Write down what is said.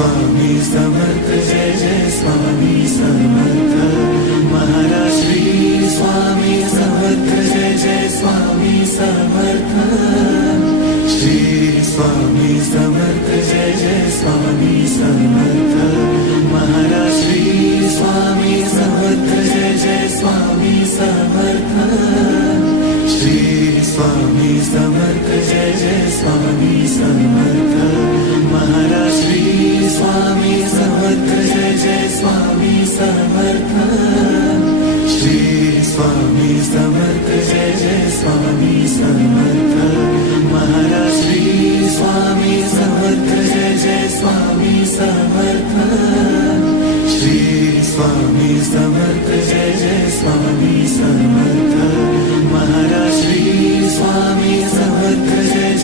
Swami Samarth Jai Jai Swami Samarth Maharaj Shri Swami Samarth Jai Jai Swami Samarth Shri Swami Samarth Jai Jai Swami Samarth Maharaj Shri Swami Samarth Jai Jai Swami Samarth Shri Swami Samarth Jai Jai Swami Samarth Maharaj Shri Swami Samarth Jai Jai Swami Samarth Shri Swami Samarth Jai Jai Swami Samarth Maharaj Shri Swami Samarth Jai Jai Swami Samarth Shri Swami Samarth Jai Jai Swami Samarth